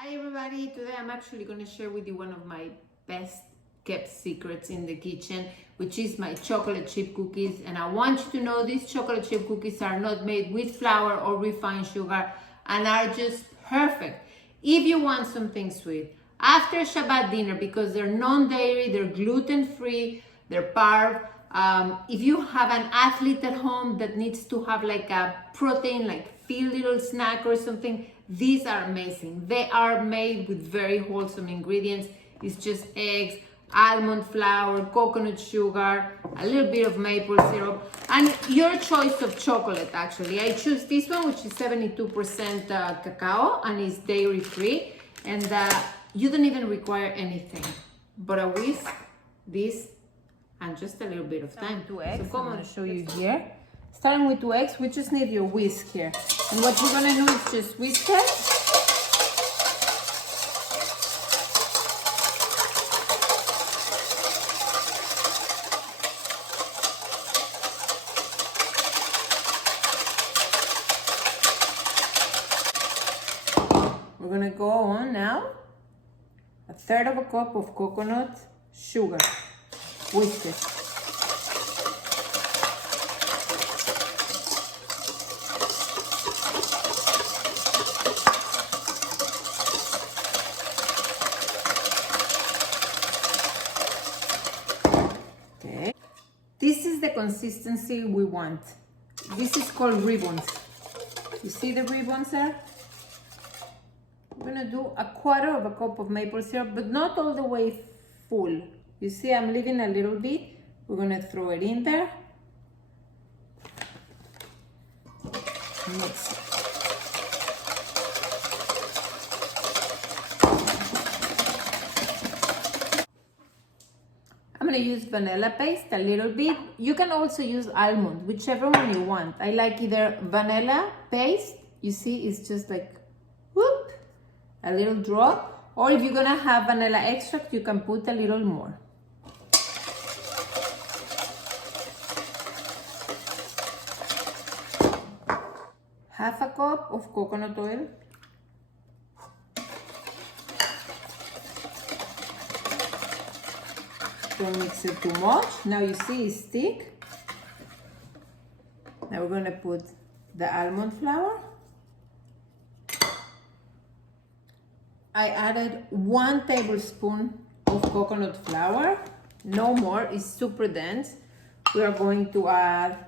Hi everybody, today I'm actually going to share with you one of my best kept secrets in the kitchen, which is my chocolate chip cookies. And I want you to know these chocolate chip cookies are not made with flour or refined sugar and are just perfect if you want something sweet after Shabbat dinner, because they're non-dairy, they're gluten-free, they're carb. If you have an athlete at home that needs to have like a protein, like feel little snack or something, these are amazing. They are made with very wholesome ingredients. It's just eggs, almond flour, coconut sugar, a little bit of maple syrup, and your choice of chocolate. Actually, I choose this one, which is 72% cacao and is dairy free, and you don't even require anything but a whisk, this, and just a little bit of time. 2 eggs. So I'm going to show you here. Starting with 2 eggs, we just need your whisk here. And what you're going to do is just whisk it. We're going to go on now 1/3 cup of coconut sugar. Whisk it. Okay. This is the consistency we want. This is called ribbons. You see the ribbons there? We're gonna do 1/4 cup of maple syrup, but not all the way full. You see, I'm leaving a little bit. We're gonna throw it in there. Mix it. I'm gonna use vanilla paste a little bit. You can also use almond, whichever one you want. I like either vanilla paste. You see, it's just like, whoop, a little drop. Or if you're gonna have vanilla extract, you can put a little more. Half a cup of coconut oil. Don't mix it too much. Now you see it's thick. Now we're gonna put the almond flour. I added 1 tablespoon of coconut flour. No more, it's super dense. We are going to add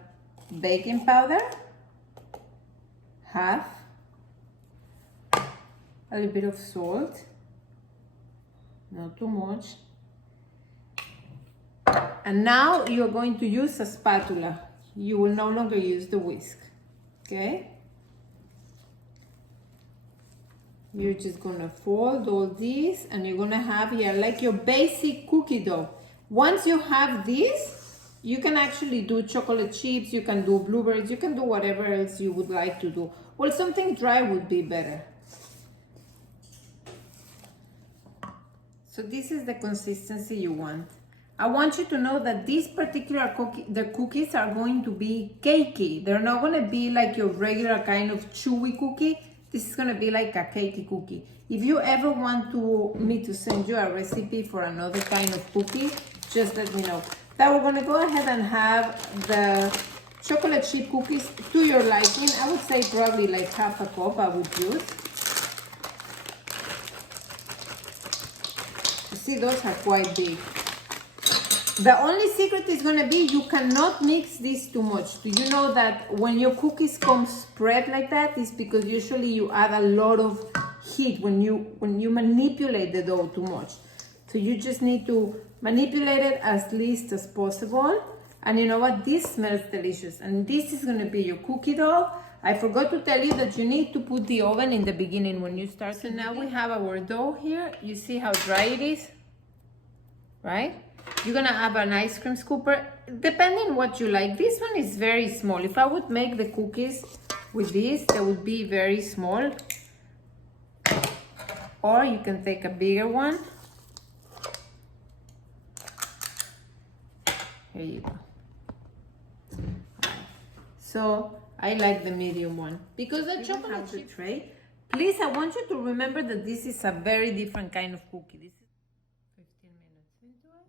baking powder. Half, a little bit of salt, not too much. And now you're going to use a spatula. You will no longer use the whisk, okay? You're just gonna fold all these and you're gonna have here like your basic cookie dough. Once you have this, you can actually do chocolate chips, you can do blueberries, you can do whatever else you would like to do. Well, something dry would be better. So this is the consistency you want. I want you to know that these particular cookies are going to be cakey. They're not gonna be like your regular kind of chewy cookie. This is gonna be like a cakey cookie. If you ever want me to send you a recipe for another kind of cookie, just let me know. Now we're gonna go ahead and have the chocolate chip cookies to your liking. I would say probably like half a cup I would use. You see, those are quite big. The only secret is gonna be you cannot mix this too much. Do you know that when your cookies come spread like that, it's because usually you add a lot of heat when you manipulate the dough too much. So you just need to manipulate it as least as possible. And you know what? This smells delicious. And this is gonna be your cookie dough. I forgot to tell you that you need to put the oven in the beginning when you start. So now we have our dough here. You see how dry it is, right? You're gonna have an ice cream scooper, depending what you like. This one is very small. If I would make the cookies with this, they would be very small. Or you can take a bigger one. Here you go. So I like the medium one because the chocolate chip tray Please, I want you to remember that this is a very different kind of cookie. This is 15 minutes into it.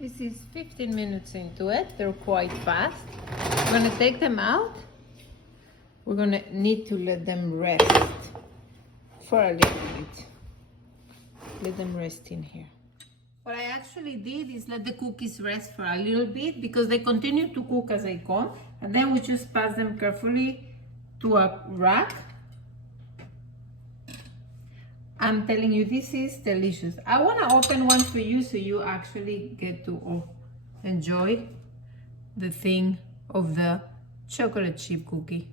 This is 15 minutes into it. They're quite fast. I'm gonna take them out. We're gonna need to let them rest for a little bit. Let them rest in here. What I actually did is let the cookies rest for a little bit because they continue to cook as they come, and then we just pass them carefully to a rack. I'm telling you, this is delicious. I want to open one for you so you actually get to enjoy the thing of the chocolate chip cookie.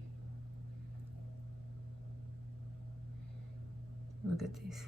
Look at this.